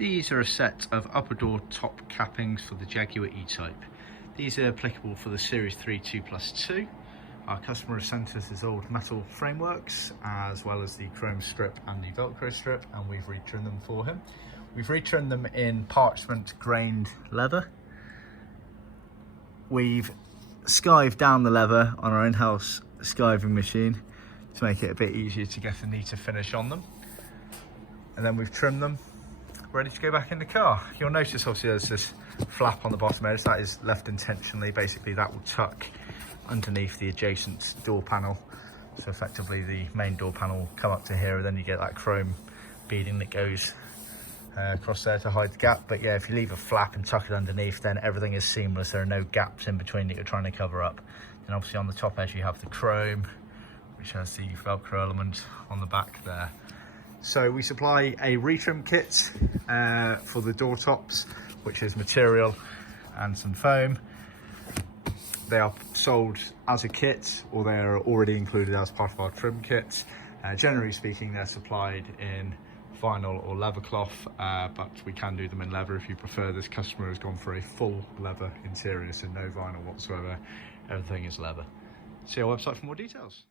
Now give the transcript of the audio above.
These are a set of upper door top cappings for the Jaguar E Type. These are applicable for the Series 3 2+2. Our customer has sent us his old metal frameworks, as well as the chrome strip and the Velcro strip, and we've retrimmed them for him. We've retrimmed them in parchment grained leather. We've skived down the leather on our in-house skiving machine to make it a bit easier to get a neater finish on them. And then we've trimmed them, ready to go back in the car. You'll notice obviously there's this flap on the bottom edge that is left intentionally. Basically that will tuck underneath the adjacent door panel. So effectively the main door panel will come up to here, and then you get that chrome beading that goes across there to hide the gap. But yeah, if you leave a flap and tuck it underneath, then everything is seamless. There are no gaps in between that you're trying to cover up. And obviously on the top edge you have the chrome, which has the Velcro element on the back there. So we supply a retrim kit for the door tops, which is material and some foam. They are sold as a kit, or they are already included as part of our trim kit. Generally speaking, they're supplied in vinyl or leather cloth, but we can do them in leather if you prefer. This customer has gone for a full leather interior, so no vinyl whatsoever. Everything is leather. See our website for more details.